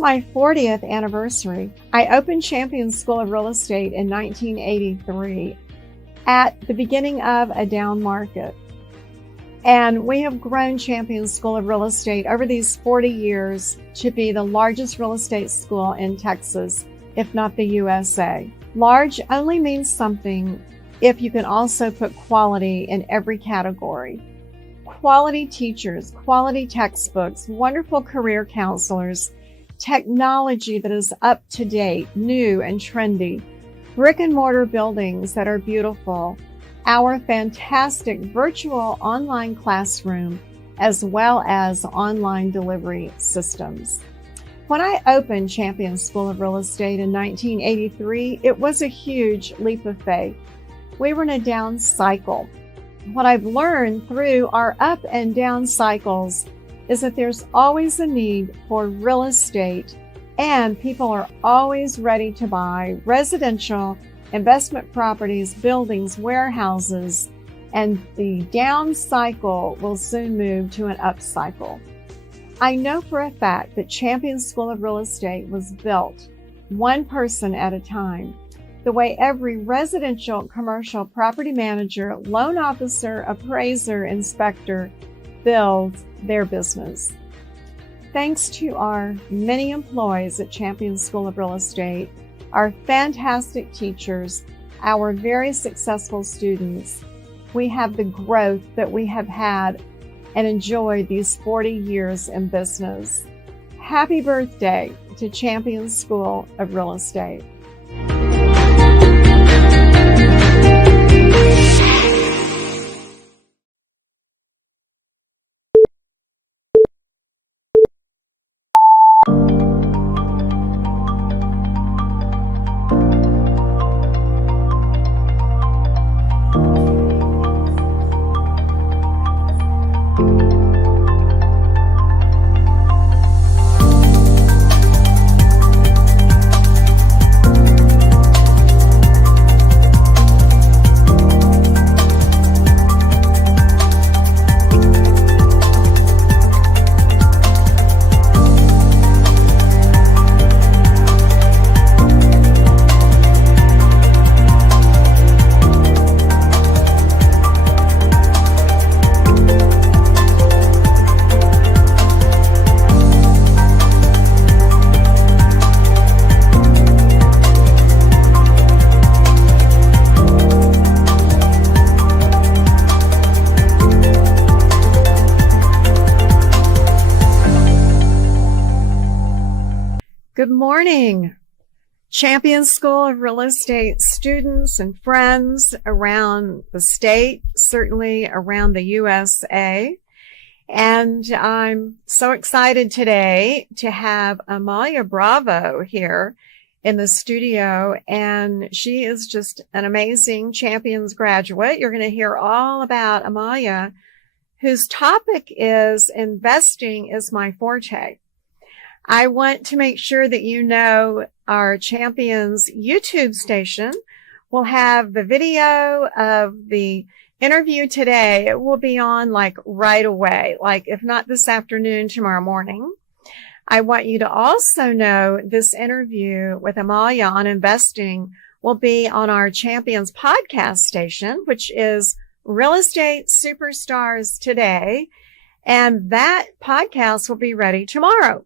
my 40th anniversary. I opened Champion School of Real Estate in 1983 at the beginning of a down market. And we have grown Champion School of Real Estate over these 40 years to be the largest real estate school in Texas, if not the USA. Large only means something if you can also put quality in every category. Quality teachers, quality textbooks, wonderful career counselors, technology that is up to date, new and trendy, brick and mortar buildings that are beautiful, our fantastic virtual online classroom, as well as online delivery systems. When I opened Champion School of Real Estate in 1983, it was a huge leap of faith. We were in a down cycle. What I've learned through our up and down cycles is that there's always a need for real estate, and people are always ready to buy residential, investment properties, buildings, warehouses, and the down cycle will soon move to an up cycle. I know for a fact that Champion School of Real Estate was built one person at a time, the way every residential, commercial property manager, loan officer, appraiser, inspector builds their business. Thanks to our many employees at Champion School of Real Estate, our fantastic teachers, our very successful students, we have the growth that we have had and enjoyed these 40 years in business. Happy birthday to Champion School of Real Estate. Good morning, Champion School of Real Estate students and friends around the state, certainly around the USA. And I'm so excited today to have Amalia Bravo here in the studio. And she is just an amazing Champions graduate. You're going to hear all about Amalia, whose topic is Investing is My Forte. I want to make sure that you know our Champions YouTube station will have the video of the interview today. It will be on like right away, like if not this afternoon, tomorrow morning. I want you to also know this interview with Amalia on investing will be on our Champions podcast station, which is Real Estate Superstars Today. And that podcast will be ready tomorrow.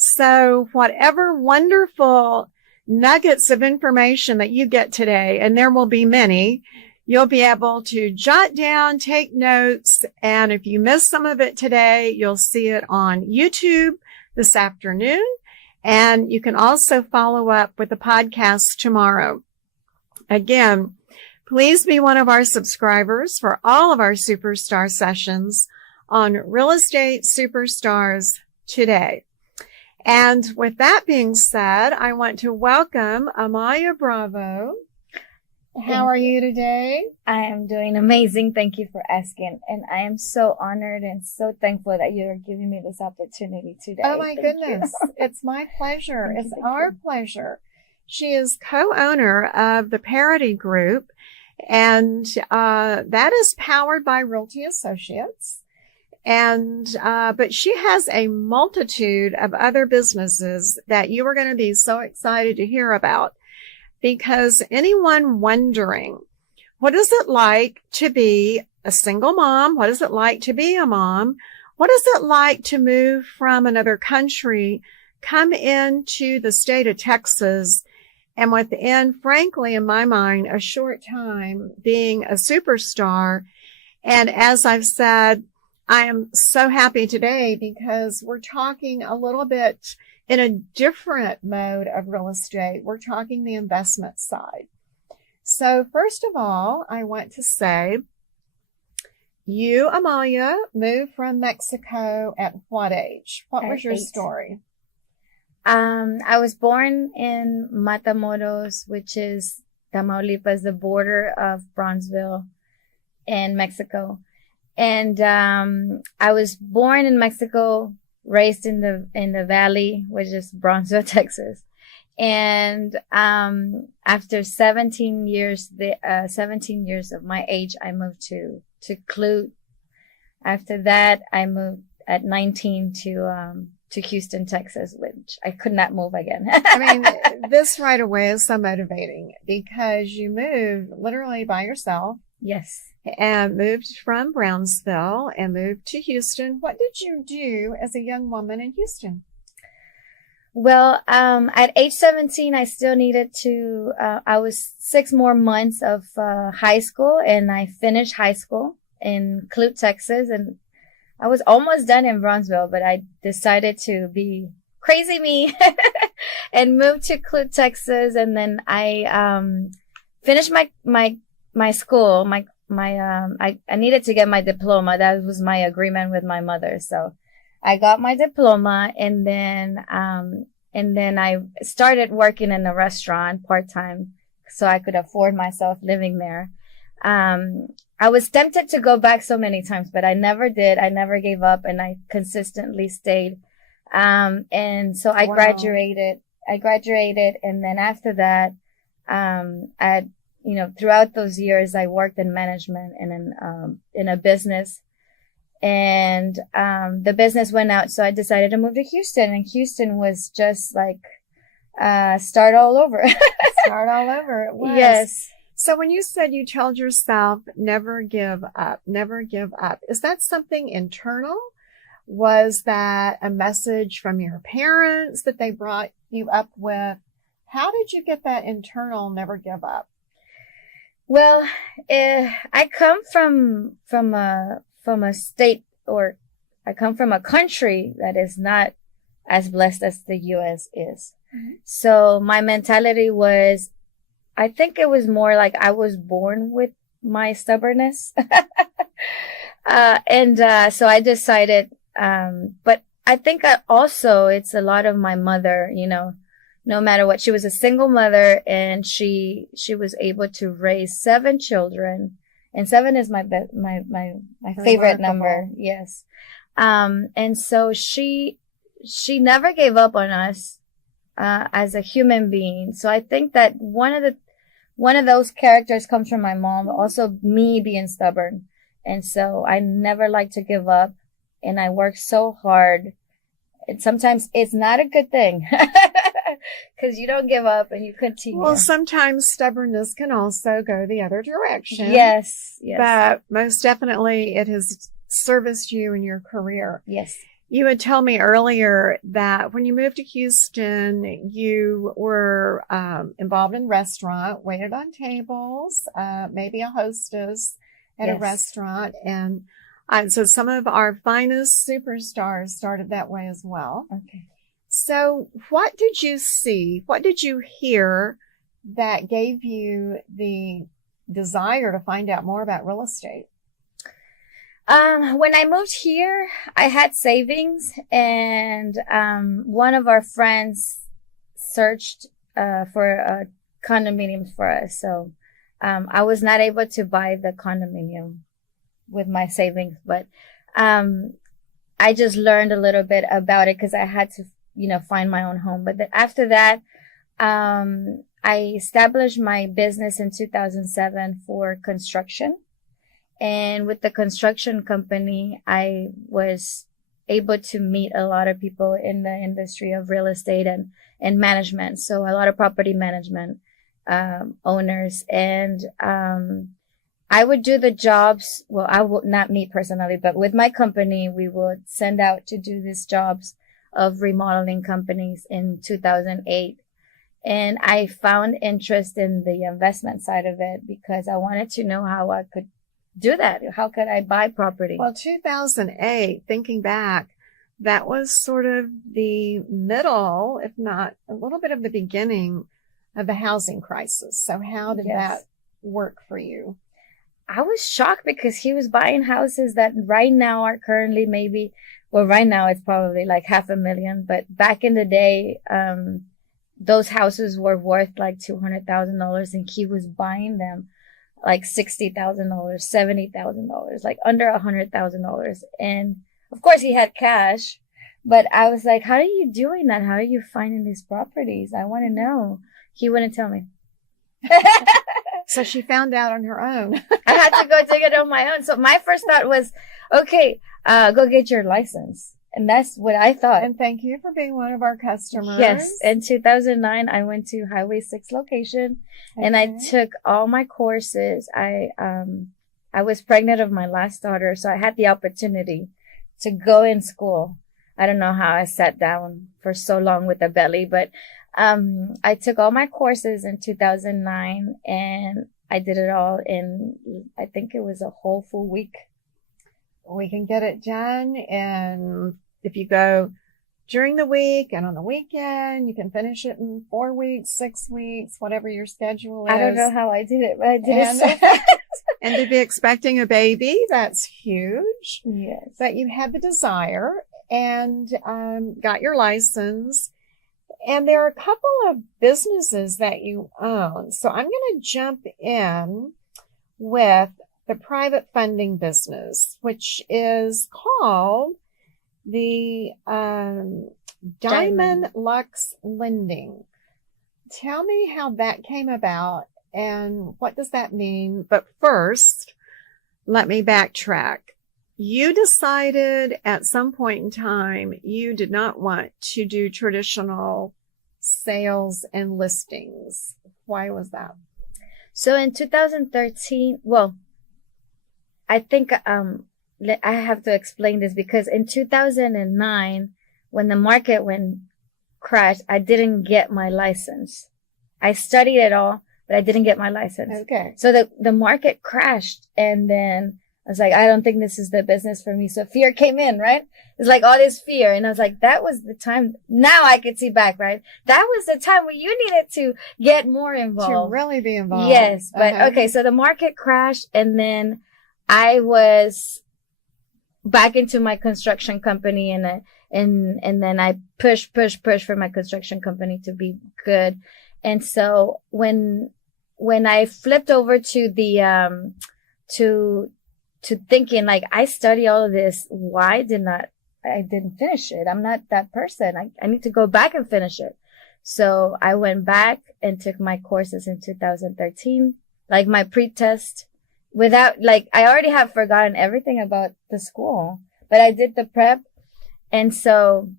So whatever wonderful nuggets of information that you get today, and there will be many, you'll be able to jot down, take notes. And if you miss some of it today, you'll see it on YouTube this afternoon. And you can also follow up with the podcast tomorrow. Again, please be one of our subscribers for all of our superstar sessions on Real Estate Superstars Today. And with that being said, I want to welcome Amalia Bravo. How are you today? I am doing amazing. Thank you for asking. And I am so honored and so thankful that you're giving me this opportunity today. Oh my goodness. It's my pleasure. It's our pleasure. She is co-owner of the Parodi Group, and that is powered by Realty Associates. And, but she has a multitude of other businesses that you are going to be so excited to hear about, because anyone wondering, what is it like to be a single mom? What is it like to be a mom? What is it like to move from another country, come into the state of Texas, and within, frankly, in my mind, a short time, being a superstar? And as I've said, I am so happy today because we're talking a little bit in a different mode of real estate. We're talking the investment side. So first of all, I want to say, you, Amalia, moved from Mexico at what age? What was your 8. story? I was born in Matamoros, which is Tamaulipas, the border of Bronzeville in Mexico. And I was born in Mexico, raised in the valley, which is Bronzeville, Texas. And after 17 years of my age, I moved to Clute. After that, I moved at 19 to Houston, Texas, which I could not move again. I mean, this right away is so motivating because you moved literally by yourself. Yes. And moved from Brownsville and moved to Houston. What did you do as a young woman in Houston? Well, at age 17, I still needed to, I was 6 more months of high school, and I finished high school in Clute, Texas, and I was almost done in Bronzeville, but I decided to be crazy me and moved to Clute, Texas. And then I finished my school. I needed to get my diploma. That was my agreement with my mother. So I got my diploma, and then I started working in a restaurant part-time so I could afford myself living there. I was tempted to go back so many times, but I never did. I never gave up, and I consistently stayed. And so I graduated, and then after that, throughout those years, I worked in management and in a business, and the business went out. So I decided to move to Houston, and Houston was just like start all over. Start all over. It was. Yes. So when you said you told yourself, never give up, is that something internal? Was that a message from your parents that they brought you up with? How did you get that internal never give up? Well, I come from a state, or I come from a country that is not as blessed as the U.S. is. Mm-hmm. So my mentality was, I think it was more like I was born with my stubbornness. So I decided, but I think it's a lot of my mother, no matter what. She was a single mother, and she was able to raise 7 children, and 7 is my favorite number. Yes. And so she never gave up on us, as a human being. So I think that one of those characters comes from my mom, also me being stubborn. And so I never like to give up, and I work so hard. And sometimes it's not a good thing because you don't give up and you continue. Well, sometimes stubbornness can also go the other direction. Yes. But most definitely it has serviced you in your career. Yes. You had told me earlier that when you moved to Houston, you were involved in restaurant, waited on tables, maybe a hostess at a restaurant. And so some of our finest superstars started that way as well. Okay. So what did you see? What did you hear that gave you the desire to find out more about real estate? When I moved here, I had savings, and one of our friends searched for condominiums for us. So I was not able to buy the condominium with my savings, but I just learned a little bit about it because I had to, find my own home. But after that, I established my business in 2007 for construction. And with the construction company, I was able to meet a lot of people in the industry of real estate and management. So a lot of property management, owners. And, I would do the jobs. Well, I would not me personally, but with my company, we would send out to do these jobs of remodeling companies in 2008. And I found interest in the investment side of it because I wanted to know how I could do that. How could I buy property? Well, 2008, thinking back, that was sort of the middle, if not a little bit of the beginning of the housing crisis. So how did that work for you? I was shocked because he was buying houses that right now are currently maybe, well, right now it's probably like $500,000, but back in the day, those houses were worth like $200,000 and he was buying them like $60,000, $70,000, like under $100,000. And of course he had cash, but I was like, how are you doing that? How are you finding these properties? I want to know. He wouldn't tell me. So she found out on her own. I had to go dig it on my own. So my first thought was, okay, go get your license. And that's what I thought. And thank you for being one of our customers. Yes. In 2009, I went to Highway 6 location and I took all my courses. I was pregnant of my last daughter, so I had the opportunity to go in school. I don't know how I sat down for so long with a belly, but I took all my courses in 2009 and I did it all in, I think it was a whole full week. We can get it done. And if you go during the week and on the weekend, you can finish it in 4 weeks, 6 weeks, whatever your schedule is. I don't know how I did it, but I did it so fast. And to be expecting a baby, that's huge. Yes. But you had the desire and got your license. And there are a couple of businesses that you own. So I'm going to jump in with the private funding business, which is called the Diamond Lux Lending. Tell me how that came about and what does that mean? But first, let me backtrack. You decided at some point in time you did not want to do traditional sales and listings. Why was that? So in 2013, well, I think I have to explain this because in 2009, when the market crashed, I didn't get my license. I studied it all, but I didn't get my license. Okay. So the market crashed and then I was like, I don't think this is the business for me. So fear came in, right? It's like all this fear. And I was like, that was the time. Now I could see back, right? That was the time where you needed to get more involved. To really be involved. Yes. But okay. So the market crashed and then I was back into my construction company and then I pushed for my construction company to be good. And so when I flipped over to the, to thinking like, I study all of this. Why I didn't finish it? I'm not that person. I need to go back and finish it. So I went back and took my courses in 2013, like my pre-test without, like, I already have forgotten everything about the school, but I did the prep. And so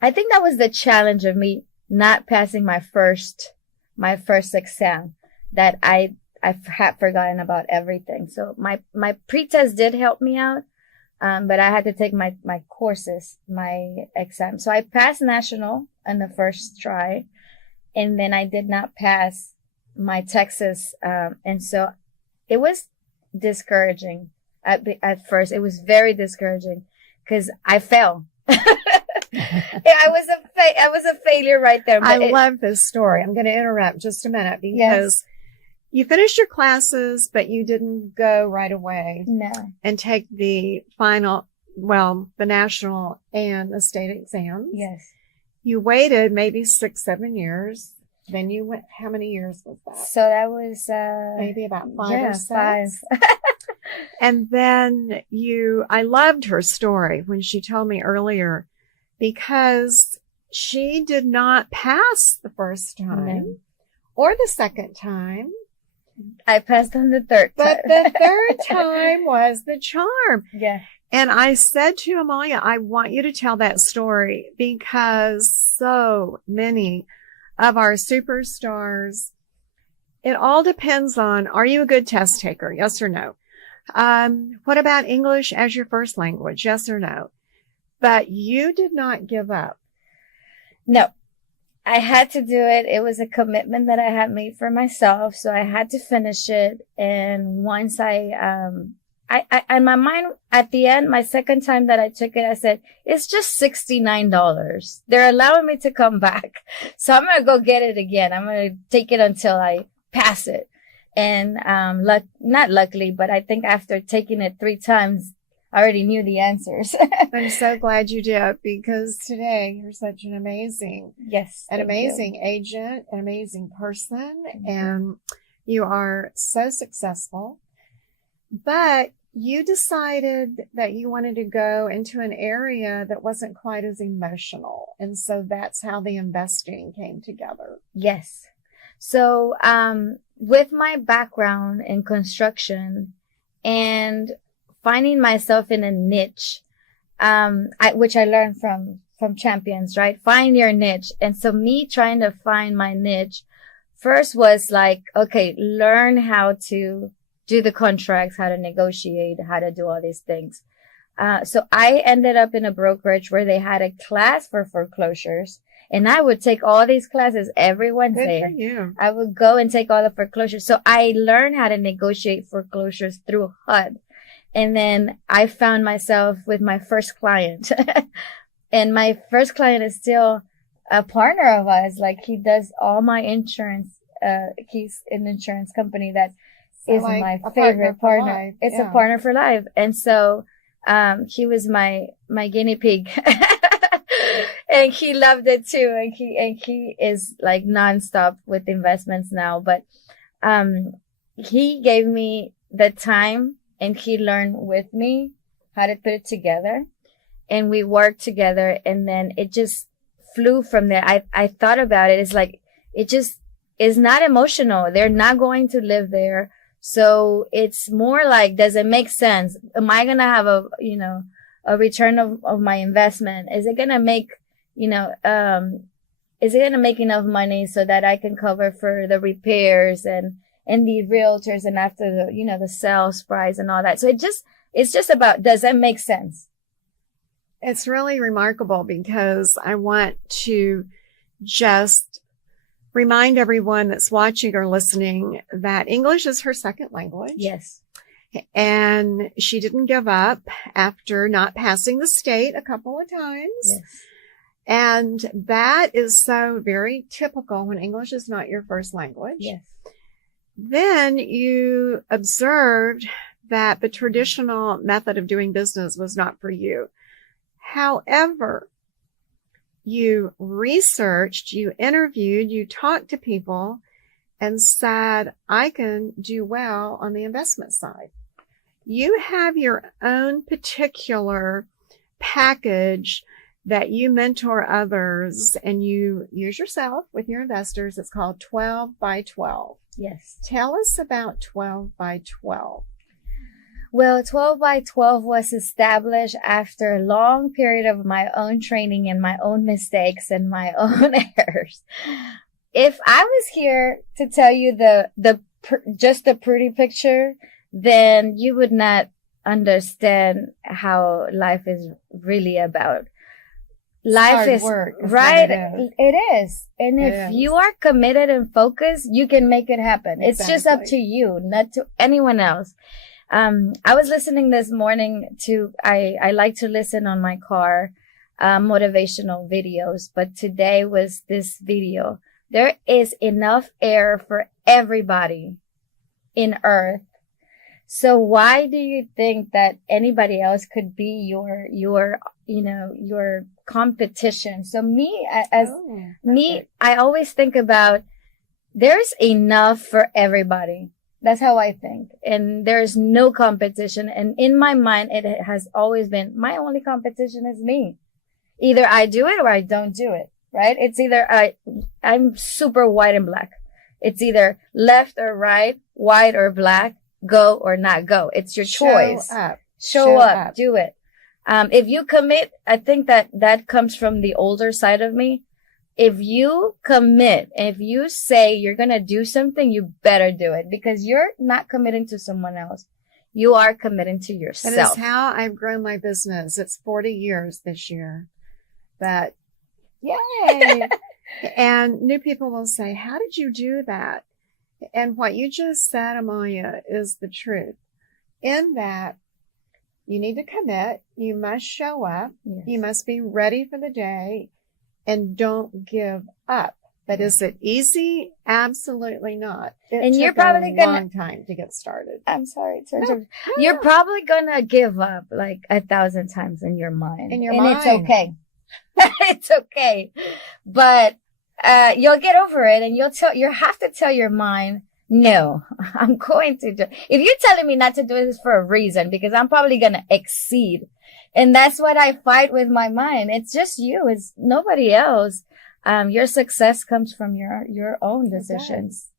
I think that was the challenge of me not passing my first exam, that I had forgotten about everything. So my pre-test did help me out. But I had to take my courses, my exam. So I passed national on the first try. And then I did not pass my Texas. And so it was discouraging at first. It was very discouraging because I fell. I was a failure right there. But I love this story. I'm going to interrupt just a minute because you finished your classes, but you didn't go right away. No. And take the final, the national and the state exams. Yes. You waited maybe 6-7 years. Then you went, how many years was that? So that was, maybe about 5 or 6. 5. And then I loved her story when she told me earlier because she did not pass the first time or the second time. I passed on the third time. But the third time was the charm. Yeah. And I said to Amalia, I want you to tell that story because so many of our superstars, it all depends on, are you a good test taker? Yes or no? What about English as your first language? Yes or no? But you did not give up. No, I had to do it. It was a commitment that I had made for myself. So I had to finish it. And once in my mind, at the end, my second time that I took it, I said, it's just $69. They're allowing me to come back. So I'm going to go get it again. I'm going to take it until I pass it. And, not luckily, but I think after taking it 3 times, I already knew the answers. I'm so glad you did because today you're such an amazing, agent, an amazing person, and you are so successful. But you decided that you wanted to go into an area that wasn't quite as emotional. And so that's how the investing came together. Yes. So, with my background in construction and finding myself in a niche, which I learned from champions, right? Find your niche. And so me trying to find my niche first was like, okay, learn how to do the contracts, how to negotiate, how to do all these things. So I ended up in a brokerage where they had a class for foreclosures, and I would take all these classes every Wednesday. Good for you. I would go and take all the foreclosures. So I learned how to negotiate foreclosures through HUD. And then I found myself with my first client. And my first client is still a partner of us. Like, he does all my insurance. He's an insurance company that is like my favorite partner. It's a partner for life. And so, he was my guinea pig. And he loved it too. And he is like nonstop with investments now. But, he gave me the time and he learned with me how to put it together. And we worked together, and then it just flew from there. I thought about it. It's like, it just is not emotional. They're not going to live there. So it's more like, does it make sense? Am I going to have a return of my investment? Is it going to make, is it going to make enough money so that I can cover for the repairs and the realtors and after the sales price and all that? So it's just about, does that make sense? It's really remarkable because I want to just remind everyone that's watching or listening that English is her second language. Yes. And she didn't give up after not passing the state a couple of times. Yes. And that is so very typical when English is not your first language. Yes. Then you observed that the traditional method of doing business was not for you. However, you researched, you interviewed, you talked to people and said, I can do well on the investment side. You have your own particular package that you mentor others and you use yourself with your investors. It's called 12 by 12. Yes. Tell us about 12 by 12. Well, 12 by 12 was established after a long period of my own training and my own mistakes and my own errors. If I was here to tell you just the pretty picture, then you would not understand how life is really about. Life is work, right. It is. And if you are committed and focused, you can make it happen. Exactly. It's just up to you, not to anyone else. I was listening this morning to, I like to listen on my car, motivational videos, but today was this video. There is enough air for everybody in Earth. So why do you think that anybody else could be your competition? So I always think about there's enough for everybody. That's how I think. And there's no competition. And in my mind, it has always been my only competition is me. Either I do it or I don't do it, right? It's either I'm super white and black. It's either left or right, white or black, go or not go. It's your choice. Show up. Do it. If you commit, I think that comes from the older side of me. If you commit, if you say you're going to do something, you better do it, because you're not committing to someone else. You are committing to yourself. That is how I've grown my business. It's 40 years this year. But yay. And new people will say, how did you do that? And what you just said, Amalia, is the truth. In that, you need to commit. You must show up. Yes. You must be ready for the day, and don't give up. But is it easy? Absolutely not. And you're probably a long time to get started. I'm sorry. You're probably gonna give up like 1,000 times in your mind. And it's okay. It's okay. But you'll get over it, and you have to tell your mind, no, I'm going to do it. If you're telling me not to do this for a reason, because I'm probably going to exceed. And that's what I fight with my mind. It's just you. It's nobody else. Your success comes from your own decisions.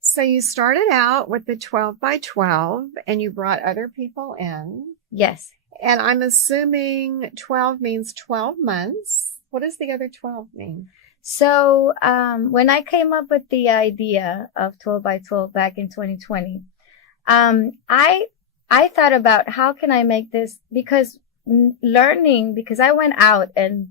So you started out with the 12 by 12 and you brought other people in. Yes. And I'm assuming 12 means 12 months. What does the other 12 mean? So, when I came up with the idea of 12 by 12 back in 2020, I thought about how can I make this, because I went out and,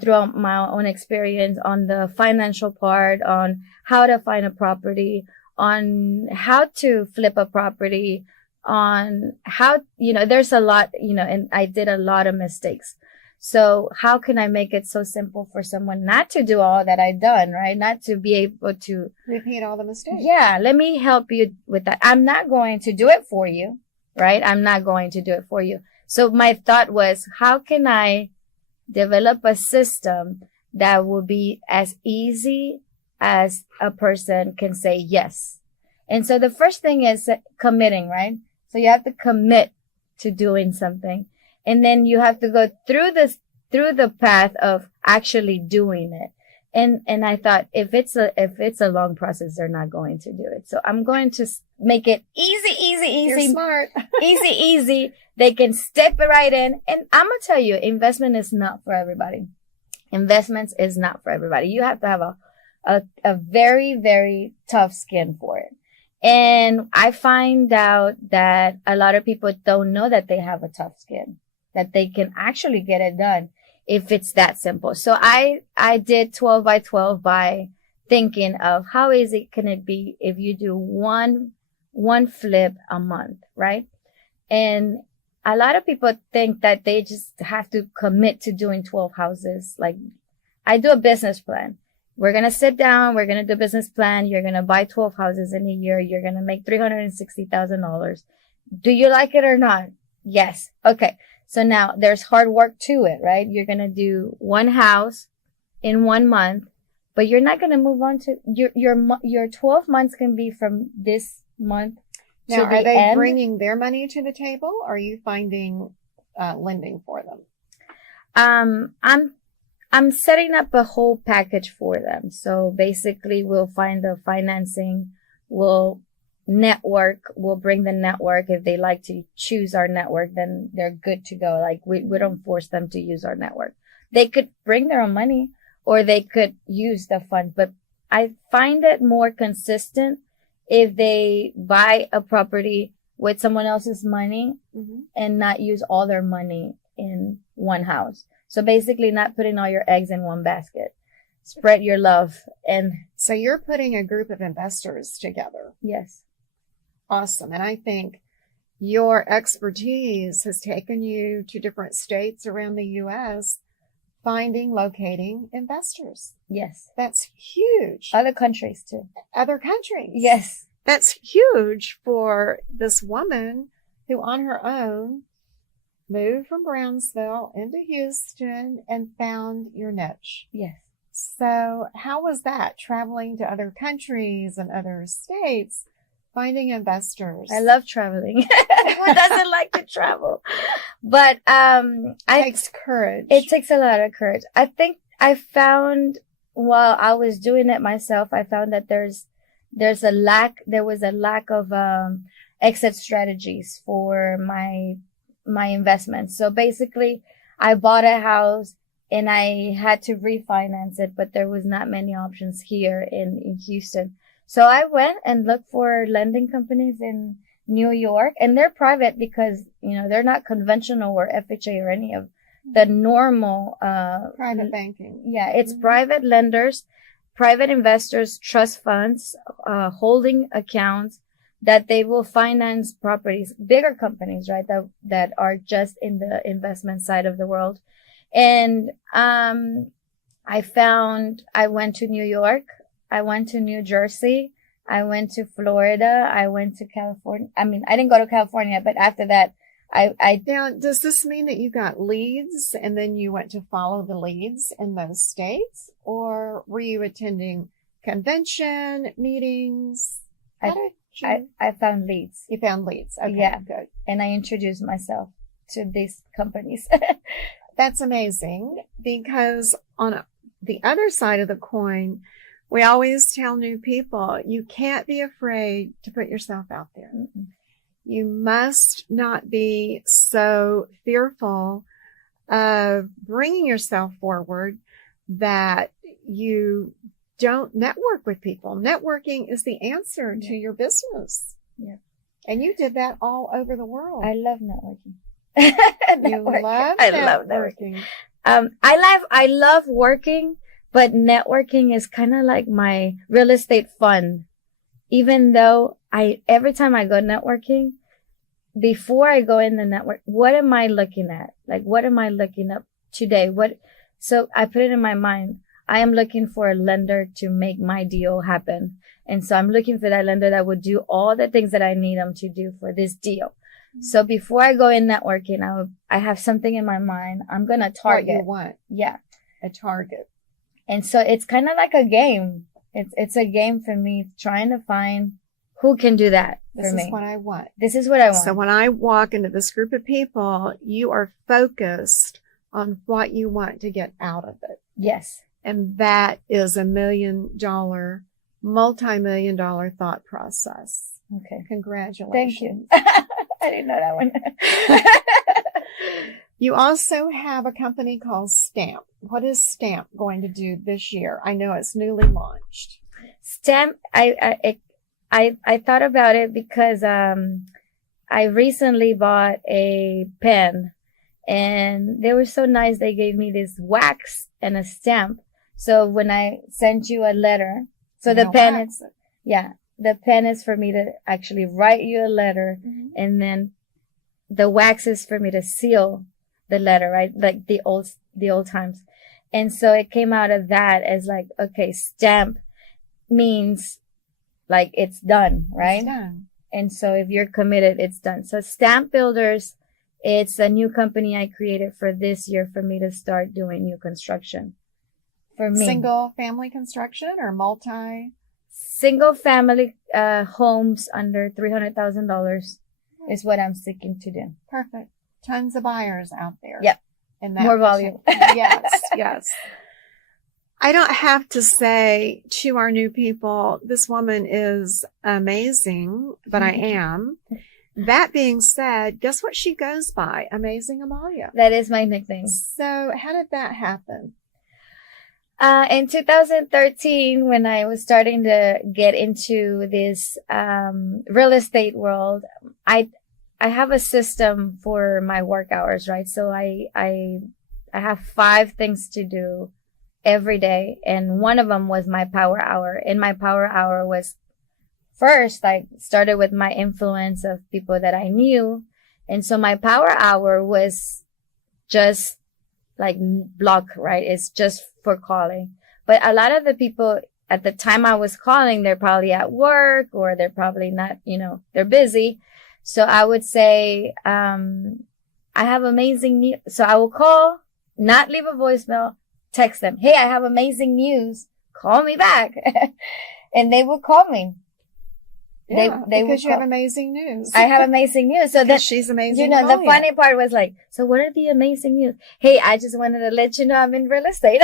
throughout my own experience on the financial part, on how to find a property, on how to flip a property, on how, there's a lot, and I did a lot of mistakes. So how can I make it so simple for someone not to do all that I've done, right? Not to be able to repeat all the mistakes. Yeah. Let me help you with that. I'm not going to do it for you, right? I'm not going to do it for you. So my thought was, how can I develop a system that will be as easy as a person can say yes? And so the first thing is committing, right? So you have to commit to doing something. And then you have to go through the path of actually doing it. And I thought, if it's a long process, they're not going to do it. So I'm going to make it easy. You're smart. easy. They can step right in. And I'm going to tell you, investment is not for everybody. Investments is not for everybody. You have to have a very, very tough skin for it. And I find out that a lot of people don't know that they have a tough skin, that they can actually get it done if it's that simple. So I did 12 by 12 by thinking of how easy can it be if you do one flip a month, right? And a lot of people think that they just have to commit to doing 12 houses. Like, I do a business plan. We're going to sit down. We're going to do a business plan. You're going to buy 12 houses in a year. You're going to make $360,000. Do you like it or not? Yes. Okay. So now there's hard work to it, right? You're going to do one house in 1 month, but you're not going to move on to your 12 months can be from this month to the end. Now, are they bringing their money to the table, or are you finding lending for them? I'm setting up a whole package for them. So basically we'll find the financing, we'll network, we'll bring the network. If they like to choose our network, then they're good to go. Like, we don't force them to use our network. They could bring their own money, or they could use the fund. But I find it more consistent if they buy a property with someone else's money and not use all their money in one house. So basically not putting all your eggs in one basket. Spread your love. And so you're putting a group of investors together. Yes. Awesome. And I think your expertise has taken you to different states around the U.S. locating investors. Yes. That's huge. Other countries too. Other countries. Yes. That's huge for this woman who on her own moved from Brownsville into Houston and found your niche. Yes. So how was that, traveling to other countries and other states, finding investors? I love traveling. Who doesn't like to travel? But it takes courage. It takes a lot of courage. I think I found, while I was doing it myself, I found that there's there was a lack of, exit strategies for my investments. So basically I bought a house and I had to refinance it, but there was not many options here in Houston. So I went and looked for lending companies in New York, and they're private because, they're not conventional or FHA or any of the normal, private banking. Yeah, it's private lenders, private investors, trust funds, holding accounts that they will finance properties, bigger companies, right? That are just in the investment side of the world. And, I went to New York. I went to New Jersey. I went to Florida. I went to California. I mean, I didn't go to California, but after that, Now, does this mean that you got leads and then you went to follow the leads in those states? Or were you attending convention meetings? I found leads. You found leads. Okay, yeah. Good. And I introduced myself to these companies. That's amazing, because on the other side of the coin, we always tell new people, you can't be afraid to put yourself out there. Mm-mm. You must not be so fearful of bringing yourself forward that you don't network with people. Networking is the answer to your business. Yeah. And you did that all over the world. I love networking. You love I love networking. I love working, but networking is kind of like my real estate fund. Even though every time I go networking, before I go in the network, what am I looking at? Like, what am I looking up today? So I put it in my mind. I am looking for a lender to make my deal happen. And so I'm looking for that lender that would do all the things that I need them to do for this deal. So before I go in networking, I have something in my mind. I'm going to target. What you want. Yeah. A target. And so it's kind of like a game. It's a game for me, trying to find who can do that for me. This is what I want. This is what I want. So when I walk into this group of people, you are focused on what you want to get out of it. Yes. And that is a $1 million, multi-million-dollar thought process. Okay. Congratulations. Thank you. I didn't know that one. You also have a company called Stamp. What is Stamp going to do this year? I know it's newly launched. Stamp, I thought about it because, I recently bought a pen, and they were so nice. They gave me this wax and a stamp. So when I sent you a letter, so the pen is, the pen is for me to actually write you a letter, and then the wax is for me to seal the letter, right? Like the old times. And so it came out of that as like, okay, stamp means like it's done, right? It's done. And so if you're committed, it's done. So Stamp Builders, it's a new company I created for this year for me to start doing new construction. For me. Single family construction or multi? Single family homes under $300,000 is what I'm seeking to do. Perfect. Tons of buyers out there. Yep. And that more volume. Yes. I don't have to say to our new people, this woman is amazing, but I am. That being said, guess what she goes by? Amazing Amalia. That is my nickname. So how did that happen? In 2013, when I was starting to get into this real estate world, I have a system for my work hours, right? So I have 5 things to do every day, and one of them was my power hour. And my power hour was, first, I started with my influence of people that I knew, and so my power hour was just like block, right? It's just for calling. But a lot of the people at the time I was calling, they're probably at work, or they're probably not, they're busy. So I would say, I have amazing news. So I will call, not leave a voicemail, text them, hey, I have amazing news. Call me back. And they will call me. Yeah, because you have amazing news. I have amazing news. So that she's amazing. The funny part was like, so what are the amazing news? Hey, I just wanted to let you know I'm in real estate.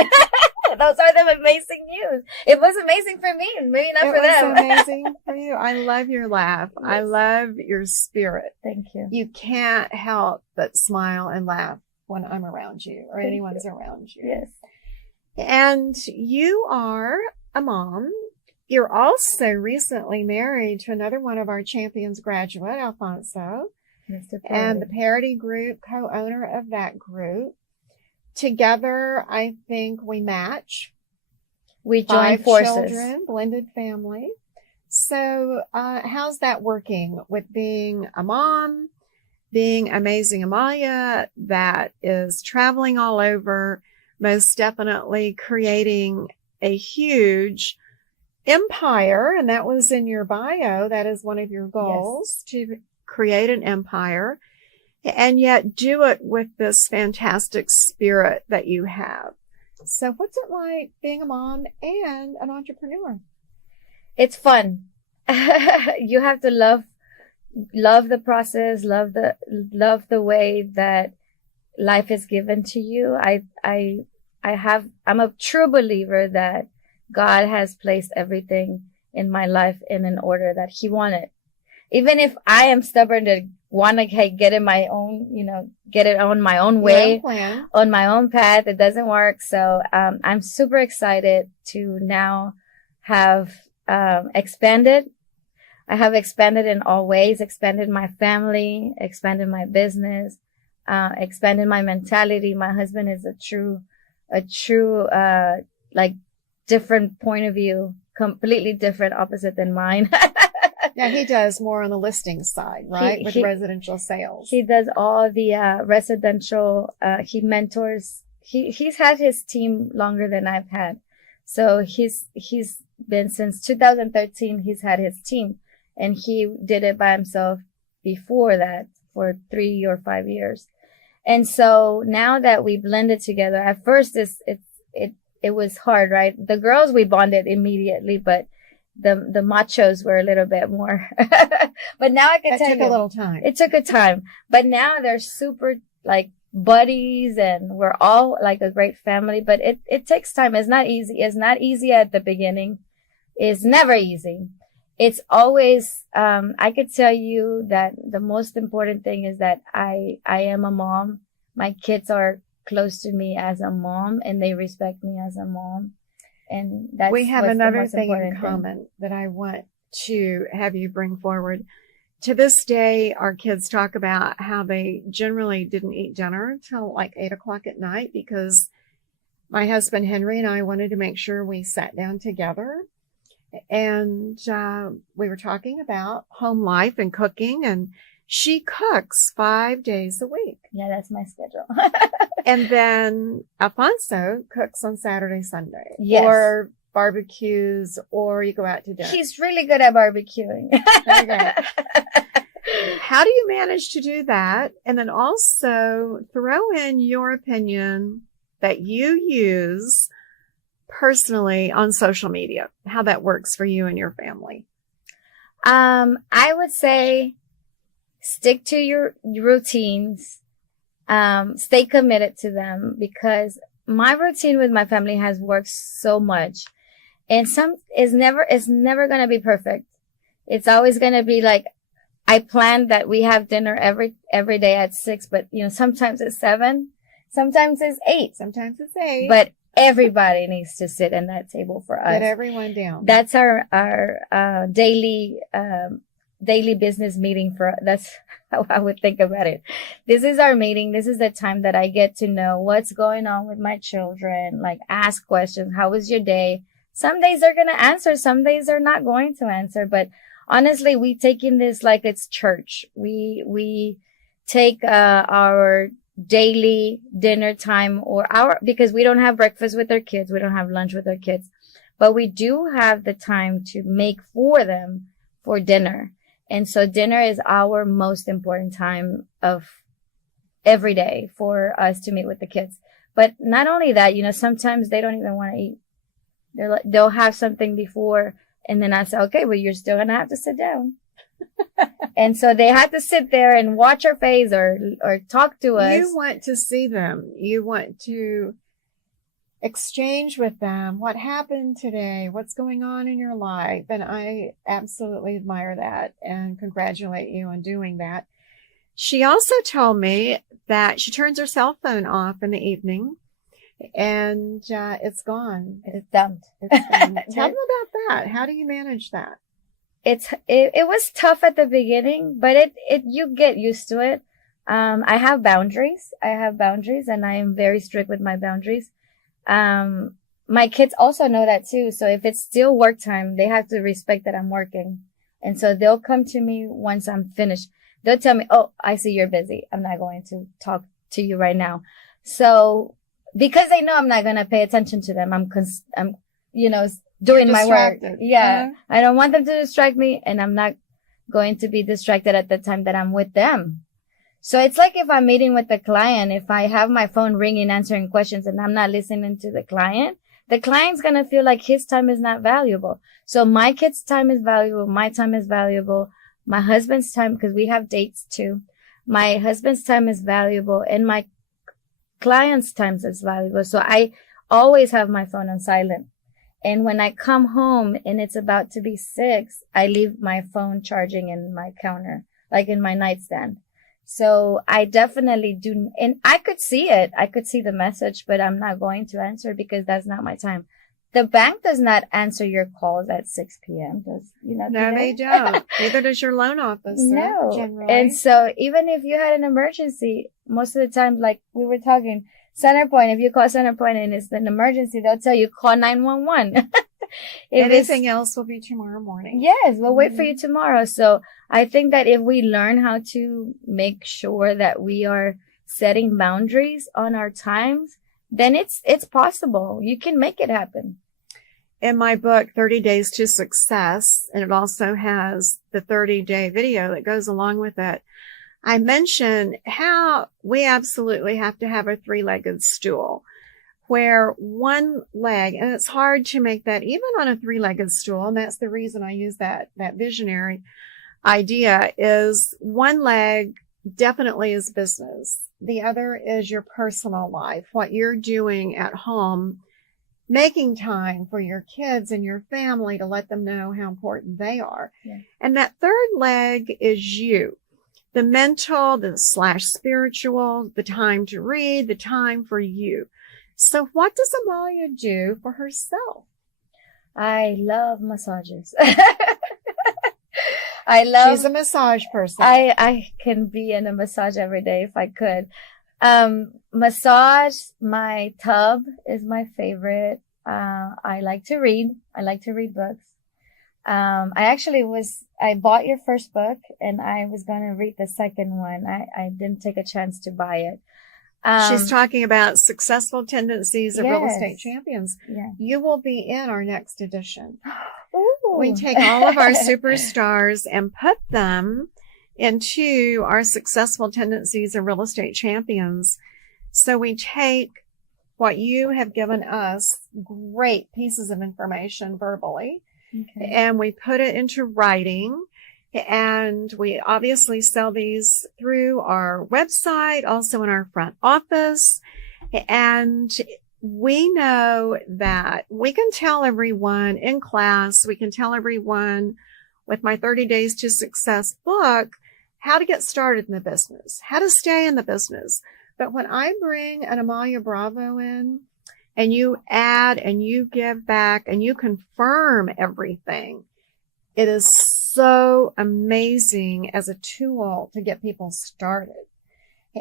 Those are the amazing news. It was amazing for me, maybe not for them. It was amazing for you. I love your laugh. Yes. I love your spirit. Thank you. You can't help but smile and laugh when I'm around you or anyone's around you. Yes. And you are a mom. You're also recently married to another one of our Champions graduate, Alfonso, and the Parodi group, co-owner of that group. Together, I think we match. We join forces. 5 children, blended family. So, how's that working with being a mom, being amazing Amalia that is traveling all over, most definitely creating a huge empire, and that was in your bio. That is one of your goals, yes, to create an empire, and yet do it with this fantastic spirit that you have. So what's it like being a mom and an entrepreneur? It's fun. You have to love the process, love the way that life is given to you. I'm a true believer that God has placed everything in my life in an order that He wanted. Even if I am stubborn to want to get in my own, get it on my own way, on my own path, it doesn't work. So I'm super excited to now have expanded. I have expanded in all ways, expanded my family, expanded my business, expanded my mentality. My husband is a true, different point of view, completely different, opposite than mine. Yeah, he does more on the listing side, right? With residential sales. He does all the residential. He mentors. He's had his team longer than I've had. So he's been since 2013. He's had his team, and he did it by himself before that for 3 or 5 years. And so now that we blended together, at first it was hard, right? The girls, we bonded immediately, but the machos were a little bit more. But now I can tell you. It took a little time. It took a time. But now they're super buddies, and we're all like a great family. But it takes time. It's not easy. It's not easy at the beginning. It's never easy. It's always, I could tell you that the most important thing is that I am a mom. My kids are close to me as a mom, and they respect me as a mom. And that's we have another thing in common that I want to have you bring forward. To this day, our kids talk about how they generally didn't eat dinner till like 8:00 at night because my husband Henry and I wanted to make sure we sat down together. And we were talking about home life and cooking, and she cooks 5 days a week. Yeah, that's my schedule. And then Alfonso cooks on Saturday, Sunday. Yes. Or barbecues, or you go out to dinner. He's really good at barbecuing. How do you manage to do that? And then also throw in your opinion that you use personally on social media, how that works for you and your family. I would say stick to your routines. Stay committed to them, because my routine with my family has worked so much, and it's never going to be perfect. It's always going to be like, I plan that we have dinner every day at 6, but sometimes it's 7, sometimes it's 8, sometimes it's 8, but everybody needs to sit at that table for us. Get everyone down. That's our daily business meeting. That's how I would think about it. This is our meeting. This is the time that I get to know what's going on with my children, ask questions. How was your day? Some days they're going to answer. Some days they're not going to answer. But honestly, we take in this like it's church. We take our daily dinner time because we don't have breakfast with our kids. We don't have lunch with our kids, but we do have the time to make for them for dinner. And so dinner is our most important time of every day for us to meet with the kids. But not only that, sometimes they don't even want to eat. They'll have something before, and then I say, okay, well, you're still going to have to sit down. And so they have to sit there and watch our face or talk to us. You want to see them. You want to exchange with them. What happened today? What's going on in your life? And I absolutely admire that and congratulate you on doing that. She also told me that she turns her cell phone off in the evening and it's gone. It's dumped. It's done. Tell me about that. How do you manage that? It was tough at the beginning, but you get used to it. I have boundaries. And I am very strict with my boundaries. My kids also know that too. So if it's still work time, they have to respect that I'm working. And so they'll come to me once I'm finished. They'll tell me, "Oh, I see you're busy. I'm not going to talk to you right now." So because they know I'm not going to pay attention to them, I'm doing my work. Yeah. I don't want them to distract me, and I'm not going to be distracted at the time that I'm with them. So it's like if I'm meeting with the client, if I have my phone ringing, answering questions, and I'm not listening to the client's going to feel like his time is not valuable. So my kid's time is valuable. My time is valuable. My husband's time, because we have dates too. My husband's time is valuable, and my client's time is valuable. So I always have my phone on silent. And when I come home and it's about to be 6, I leave my phone charging in my counter, like in my nightstand. So I definitely do. And I could see it. I could see the message, but I'm not going to answer because that's not my time. The bank does not answer your calls at 6 p.m. No, they don't. Neither does your loan officer. No. Generally. And so even if you had an emergency, most of the time, like we were talking, Centerpoint, if you call Centerpoint and it's an emergency, they'll tell you call 911. Anything else will be tomorrow morning. Yes, we'll wait for you tomorrow. So I think that if we learn how to make sure that we are setting boundaries on our times, then it's possible. You can make it happen. In my book, 30 Days to Success, and it also has the 30-day video that goes along with it, I mention how we absolutely have to have a 3-legged stool where one leg, and it's hard to make that even on a 3-legged stool, and that's the reason I use that visionary idea, is one leg definitely is business. The other is your personal life, what you're doing at home, making time for your kids and your family to let them know how important they are. Yeah. And that third leg is you, the mental, the / spiritual, the time to read, the time for you. So what does Amalia do for herself? I love massages. She's a massage person. I can be in a massage every day if I could. Massage, my tub is my favorite. I like to read. I like to read books. I bought your first book and I was going to read the second one. I didn't take a chance to buy it. She's talking about Successful Tendencies of Real Estate Champions. Yeah. You will be in our next edition. Ooh. We take all of our superstars and put them into our Successful Tendencies of Real Estate Champions. So we take what you have given us, great pieces of information verbally, and we put it into writing. And we obviously sell these through our website, also in our front office. And we know that we can tell everyone in class, we can tell everyone with my 30 Days to Success book, how to get started in the business, how to stay in the business. But when I bring an Amalia Bravo in and you add and you give back and you confirm everything, it is so amazing as a tool to get people started.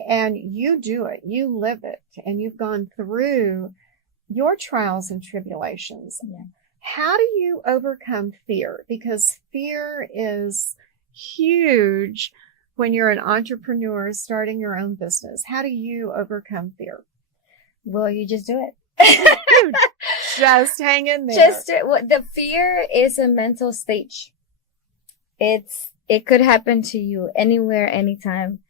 And you do it, you live it, and you've gone through your trials and tribulations. Yeah. How do you overcome fear? Because fear is huge when you're an entrepreneur starting your own business. How do you overcome fear? Well, you just do it. Just hang in there. The fear is a mental stage. It could happen to you anywhere, anytime.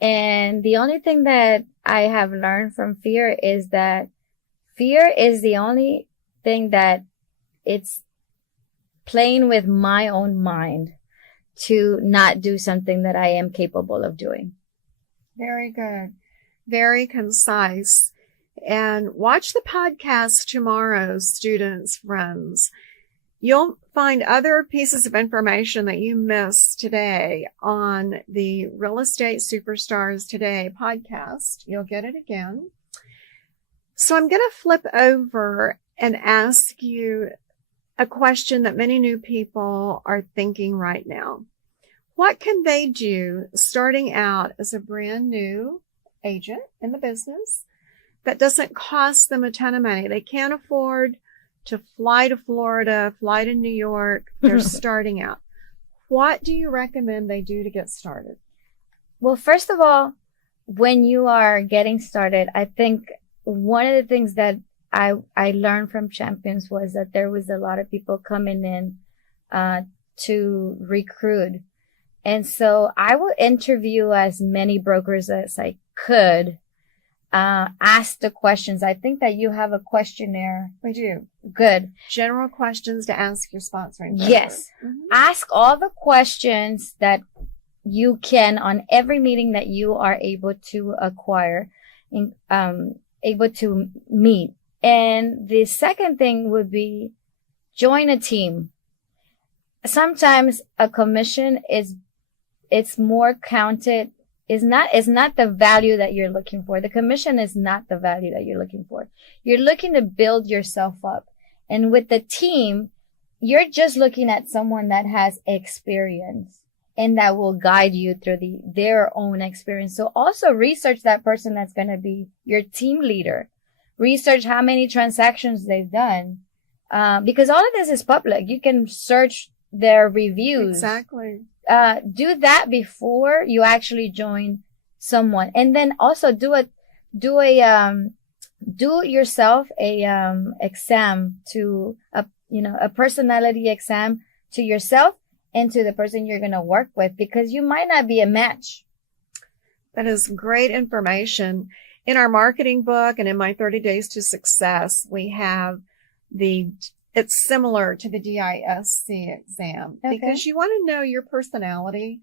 And the only thing that I have learned from fear is that fear is the only thing that it's playing with my own mind to not do something that I am capable of doing. Very good. Very concise. and watch the podcast tomorrow, students, friends. You'll find other pieces of information that you missed today on the Real Estate Superstars Today podcast. You'll get it again. So I'm going to flip over and ask you a question that many new people are thinking right now. What can they do starting out as a brand new agent in the business that doesn't cost them a ton of money? They can't afford to fly to Florida, fly to New York. They're starting out. What do you recommend they do to get started? Well, first of all, when you are getting started, I think one of the things that I learned from Champions was that there was a lot of people coming in to recruit. And so I will interview as many brokers as I could, ask the questions. I think that you have a questionnaire. We do. Good. General questions to ask your sponsoring broker. Yes. Mm-hmm. Ask all the questions that you can on every meeting that you are able to acquire, able to meet. And the second thing would be join a team. Sometimes a commission it's more counted, is not the value that you're looking for. The commission is not the value that you're looking for. You're looking to build yourself up. And with the team, you're just looking at someone that has experience and that will guide you through their own experience. So also research that person that's going to be your team leader. Research how many transactions they've done. Because all of this is public. You can search their reviews. Exactly. Do that before you actually join someone. And then also do yourself a exam to a personality exam to yourself and to the person you're going to work with, because you might not be a match. That is great information. In our marketing book and in my 30 Days to Success, we have it's similar to the DISC exam, because you want to know your personality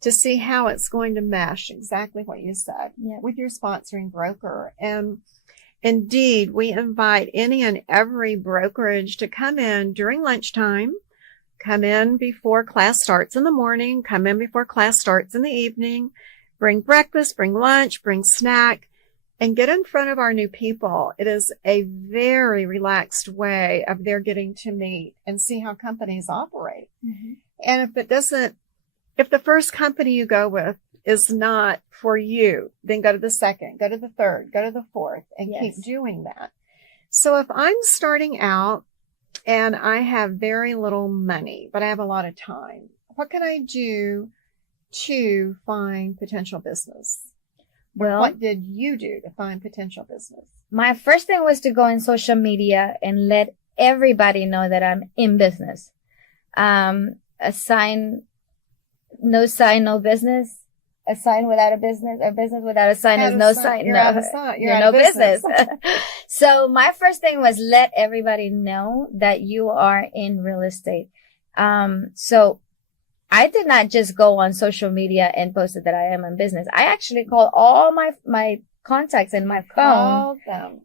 to see how it's going to mesh, exactly what you said, with your sponsoring broker. And indeed, we invite any and every brokerage to come in during lunchtime, come in before class starts in the morning, come in before class starts in the evening, bring breakfast, bring lunch, bring snack, and get in front of our new people. It is a very relaxed way of their getting to meet and see how companies operate. Mm-hmm. And if the first company you go with is not for you, then go to the second, go to the third, go to the fourth, and keep doing that. So if I'm starting out and I have very little money, but I have a lot of time, what can I do to find potential business? Well, what did you do to find potential business? My first thing was to go on social media and let everybody know that I'm in business. No sign, no business. A sign without a business, or business without a sign is no sign. You're out of sight. You're no business. So my first thing was let everybody know that you are in real estate. So I did not just go on social media and posted that I am in business. I actually called all my contacts in my phone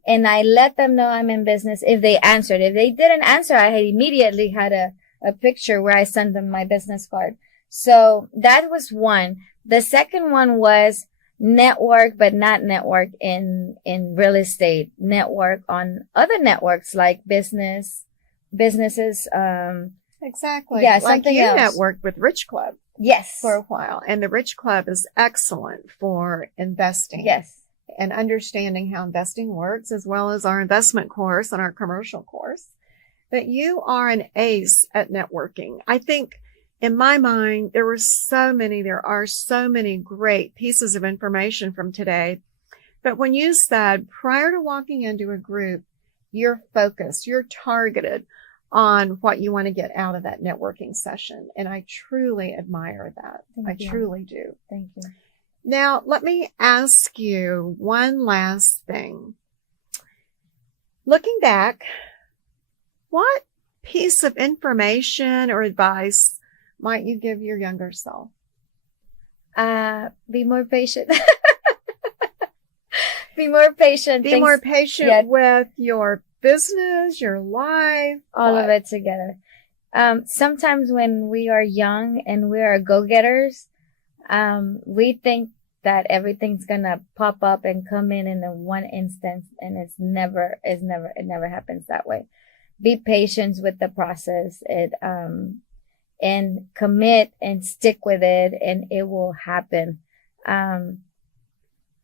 and I let them know I'm in business if they answered. If they didn't answer, I immediately had a picture where I sent them my business card. So that was one. The second one was network, but not network in real estate. Network on other networks like businesses, exactly. Yeah, like something you else. networked with Rich Club. Yes. For a while. And the Rich Club is excellent for investing. Yes. And understanding how investing works, as well as our investment course and our commercial course. But you are an ace at networking. I think in my mind, there are so many great pieces of information from today. But when you said prior to walking into a group, you're focused, you're targeted on what you want to get out of that networking session. And I truly admire that. I truly do. Thank you. Now, let me ask you one last thing. Looking back, what piece of information or advice might you give your younger self? Be more patient. Be more patient. Be more patient with your business, your life. All of it together. Sometimes when we are young and we are go-getters, we think that everything's gonna pop up and come in a one instance, and it never happens that way. Be patient with the process. And commit and stick with it, and it will happen.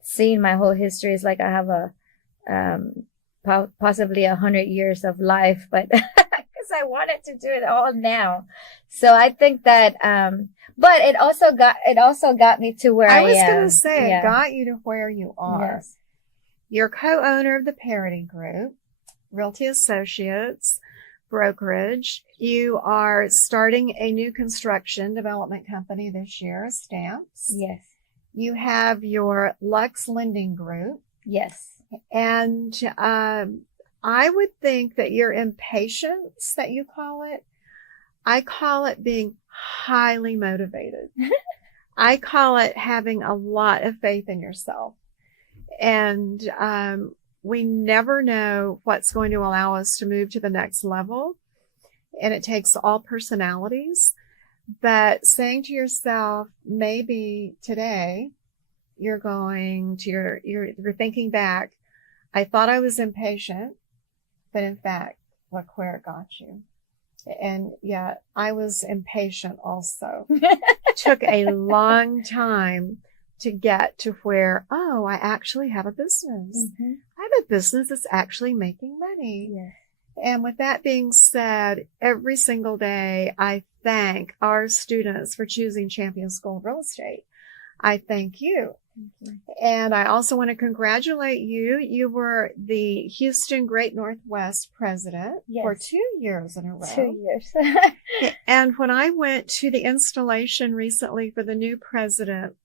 Seeing my whole history is like I have possibly 100 years of life, but because I wanted to do it all now. So I think that, but it also got me to where I am. I was going to say, it got you to where you are. Yes. You're co-owner of the Parodi Group, Realty Associates, brokerage. You are starting a new construction development company this year, Stamps. Yes. You have your Lux Lending Group. Yes. And I would think that your impatience, that you call it, I call it being highly motivated. I call it having a lot of faith in yourself. And we never know what's going to allow us to move to the next level. And it takes all personalities. But saying to yourself, maybe today you're thinking back, I thought I was impatient, but in fact, look where it got you. And yeah, I was impatient also. Took a long time to get to where, oh, I actually have a business. Mm-hmm. I have a business that's actually making money. Yes. And with that being said, every single day, I thank our students for choosing Champion School of Real Estate. I thank you. And I also want to congratulate you. You were the Houston Great Northwest president for 2 years in a row. 2 years. And when I went to the installation recently for the new president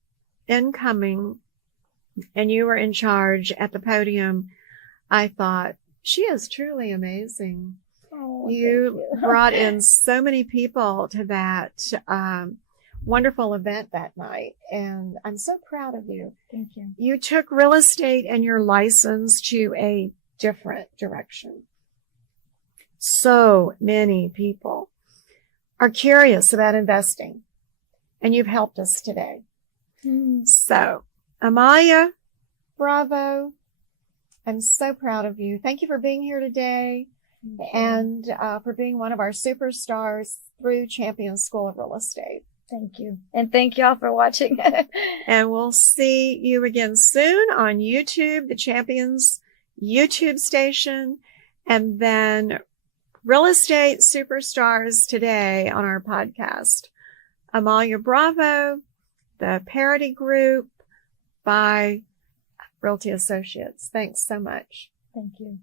incoming, and you were in charge at the podium, I thought, she is truly amazing. Oh, you brought in so many people to that wonderful event that night, and I'm so proud of you. Thank you. You took real estate and your license to a different direction. So many people are curious about investing, and you've helped us today. So, Amalia, bravo. I'm so proud of you. Thank you for being here today and for being one of our superstars through Champion School of Real Estate. Thank you. And thank you all for watching. And we'll see you again soon on YouTube, the Champions YouTube station, and then Real Estate Superstars today on our podcast. Amalia, bravo. The Parodi Group by Realty Associates. Thanks so much. Thank you.